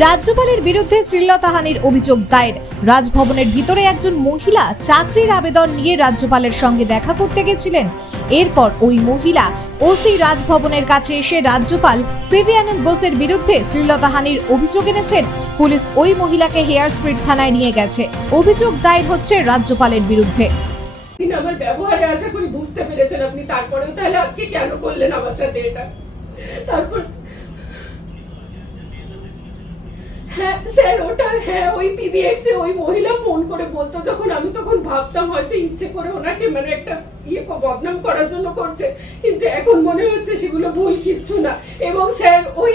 রাজ্যপালের বিরুদ্ধে শ্রীলতাহানির অভিযোগ দায়ের। রাজভবনের ভিতরে একজন মহিলা চাকরির আবেদন নিয়ে রাজ্যপালের সঙ্গে দেখা করতে গেছিলেন। এরপর ওই মহিলা ওসি রাজভবনের কাছে এসে রাজ্যপাল সিভি আনন্দ বোসের বিরুদ্ধে শ্রীলতাহানির অভিযোগ এনেছেন। পুলিশ ওই মহিলাকে হেয়ার স্ট্রিট থানায় নিয়ে গেছে। অভিযোগ দায়ের হচ্ছে রাজ্যপালের বিরুদ্ধে। আমার ব্যবহারে আশা করি বুঝতে পেরেছেন আপনি। তারপরেও তাহলে আজকে কেন করলেন আমার সাথে এটা? তারপর হ্যাঁ স্যার, ওটা হ্যাঁ ওই পিবিএক্স এ ওই মহিলা ফোন করে বলতো, যখন আমি তখন ভাবতাম হয়তো ইচ্ছে করে ওনাকে মানে একটা ইয়ে বদনাম করার জন্য করছে। কিন্তু এখন মনে হচ্ছে সেগুলো ভুল কিচ্ছু না। এবং স্যার, ওই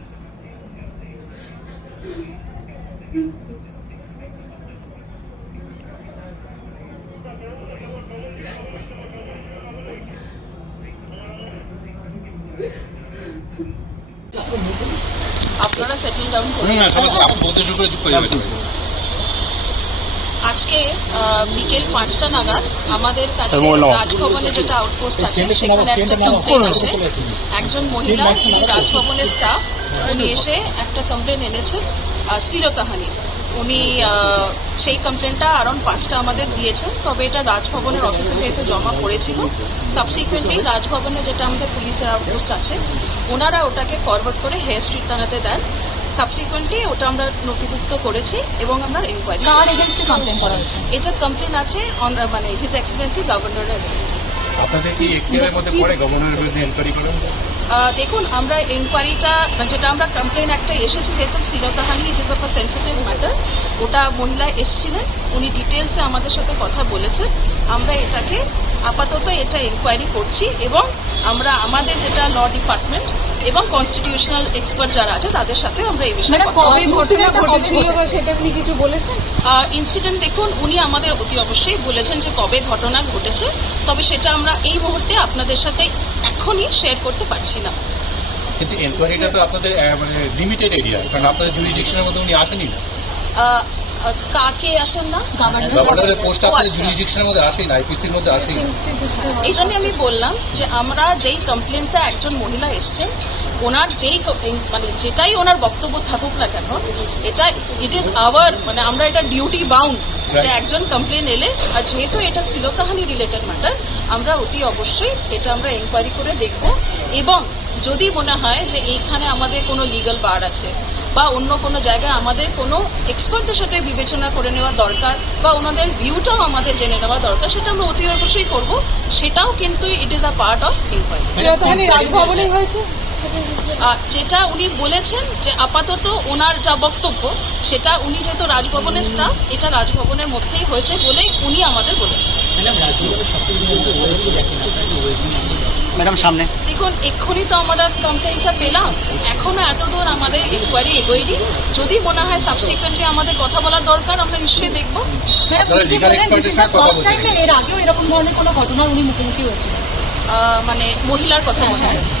আপনারা সেটেল ডাউন করুন আজকে আহ, বিকেল পাঁচটা নাগাদ আমাদের কাছে রাজভবনে যেটা আউটপোস্ট আছে সেখানে একটা কমপ্লেন আছে। একজন মহিলা যিনি রাজভবনের স্টাফ উনি এসে একটা কমপ্লেন এনেছেন। আহ, শ্লীলতাহানি উনি সেই কমপ্লেনটা অ্যারাউন্ড পাঁচটা আমাদের দিয়েছেন তবে এটা রাজভবনের অফিসে যেহেতু জমা পড়েছিল সাবসিকুয়েন্টলি রাজভবনে যেটা আমাদের পুলিশের আউটপোস্ট আছে ওনারা ওটাকে ফরওয়ার্ড করে হেয়ার স্ট্রিট থানাতে দেন। সাবসিকুয়েন্টলি ওটা আমরা নথিভুক্ত করেছি এবং আমরা ইনকোয়ারি কার এগেনস্টে কমপ্লেন করা এটা কমপ্লেন আছে অন মানে হিজ এক্সিলেন্সি গভর্নরের এগেনস্ট আপনাদের কি এখতিয়ারের মধ্যে পড়ে গভর্নরের বিরুদ্ধে এনকোয়ারি করেন। দেখুন আমরা এনকোয়ারিটা যেটা আমরা কমপ্লেন একটা এসেছে যেহেতু শ্রীলতাহানি it is of a sensitive matter ওটা মহিলা এসেছিলেন উনি ডিটেলসে আমাদের সাথে কথা বলেছেন। আমরা এটাকে আপাতত এটা এনকোয়ারি করছি এবং আমরা আমাদের যেটা ল ডিপার্টমেন্ট এবং কনস্টিটিউশনাল এক্সপার্ট যারা আছে তাদের সাথে আমরা এই বিষয়ে কবে ঘটনা ঘটেছিল? সেটা আপনি কিছু বলেছেন? ইনসিডেন্ট দেখুন উনি আমাদের অতি অবশ্যই বলেছেন যে কবে ঘটনা ঘটেছে তবে সেটা আমরা এই মুহূর্তে আপনাদের সাথে এখনই শেয়ার করতে পারছি না। কিন্তু এনকোয়ারিটা তো আপনাদের মানে লিমিটেড এরিয়া কারণ আপনাদের জুরিডিকশনের মধ্যে উনি আসেনি না। কাকে আসেন না? গভর্নরের পোস্ট আচ্ছা। জুরিডিকশনের মধ্যে আসেনি না আইপিসির মধ্যে আসেনি এই জন্য আমি বললাম যে আমরা যেই কমপ্লেনটা একজন মহিলা এসছেন ওনার যেই মানে যেটাই ওনার বক্তব্য থাকুক না কেন এটা ইট ইজ আওয়ার মানে আমরা এটা ডিউটি বাউন্ড যে একজন কমপ্লেন এলে আর যেহেতু এটা শ্লীলতাহানি রিলেটেড ম্যাটার আমরা অতি অবশ্যই এটা আমরা এনকোয়ারি করে দেখব। এবং যদি মনে হয় যে এইখানে আমাদের কোনো লিগ্যাল বার আছে বা অন্য কোনো জায়গায় আমাদের কোনো এক্সপার্টদের সাথে বিবেচনা করে নেওয়া দরকার বা ওনাদের ভিউটাও আমাদের জেনে নেওয়া দরকার সেটা আমরা অতি অবশ্যই করব। সেটাও কিন্তু it is a part of inquiry রাজভবনেই হয়েছে? যেটা উনি বলেছেন যে আপাতত ওনার যা বক্তব্য সেটা উনি যেহেতু রাজভবনের স্টাফ এটা রাজভবনের মধ্যেই হয়েছে বলেই উনি আমাদের বলেছেন। ম্যাডাম সামনে। দেখুন এক্ষুনি তো আমরা কমপ্লেনটা পেলাম। এখনও এত দূর আমাদের এনকোয়ারি এগোয়নি। যদি মনে হয় সাবসিকুয়েন্টলি আমাদের কথা বলার দরকার আমরা নিশ্চয়ই দেখব। এর ফার্স্ট টাইম এর আগেও এরকম ধরনের কোনো ঘটনার উনি মুখোমুখি হয়েছিলেন। আহ, মানে মহিলার কথা হ্যাঁ, বলছেন। হ্যাঁ।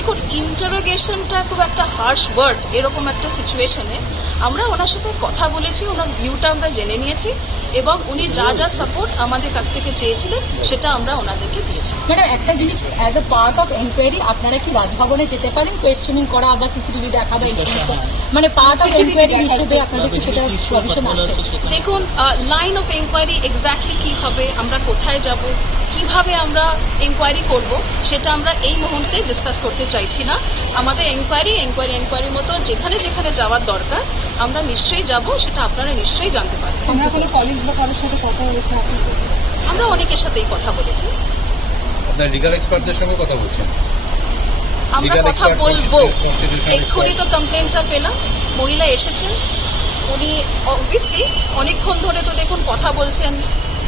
দেখুন ইন্টারোগেশনটা খুব একটা হার্শ ওয়ার্ড এরকম একটা সিচুয়েশনে আমরা ওনার সাথে কথা বলেছি ওনার ভিউটা আমরা জেনে নিয়েছি এবং উনি যা যা সাপোর্ট আমাদের কাছ থেকে চেয়েছিলেন সেটা আমরা ওনাদেরকে দিয়েছি ম্যাডাম একটা জিনিস as a part of enquiry আপনারা কি রাজভবনে যেতে পারেন কোয়েশ্চেনিং করা বা সিসিটিভি দেখা বা? মানে পার্ট অফ এনকোয়ারি হিসেবে আপনাদের সেটা প্রভিশন আছে। দেখুন লাইন অফ এনকোয়ারি এক্স্যাক্টলি কি হবে আমরা কোথায় যাব কীভাবে আমরা এনকোয়ারি করব সেটা আমরা এই মুহূর্তে ডিসকাস করতে চাইছি না। আমাদের এনকোয়ারি এনকোয়ারি এনকোয়ারি মতো যেখানে যেখানে যাওয়ার দরকার আমরা নিশ্চয়ই যাব সেটা আপনারা নিশ্চয়ই জানতে পারবেন। আমরা কোনো কলিগ বা কারোর সাথে কথা বলেছে আপনি? আমরা অনেকের সাথেই কথা বলেছি। আপনার লিগাল এক্সপার্টদের সঙ্গে কথা বলছেন? আমরা কথা বলব। এক্ষুনি তো কমপ্লেনটা পেলাম মহিলা এসেছেন। উনি অবভিয়াসলি অনেকক্ষণ ধরে তো দেখুন কথা বলছেন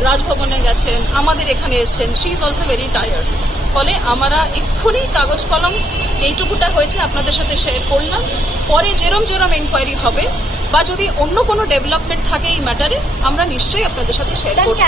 রাজভবনে গেছেন আমাদের এখানে এসেছেন। She is also very tired ফলে আমরা এক্ষুনি কাগজ কলম যেইটুকুটা হয়েছে আপনাদের সাথে শেয়ার করলাম। পরে যেরম যেরম এনকোয়ারি হবে বা যদি অন্য কোনো ডেভেলপমেন্ট থাকে এই ম্যাটারে আমরা নিশ্চয়ই আপনাদের সাথে শেয়ার করব।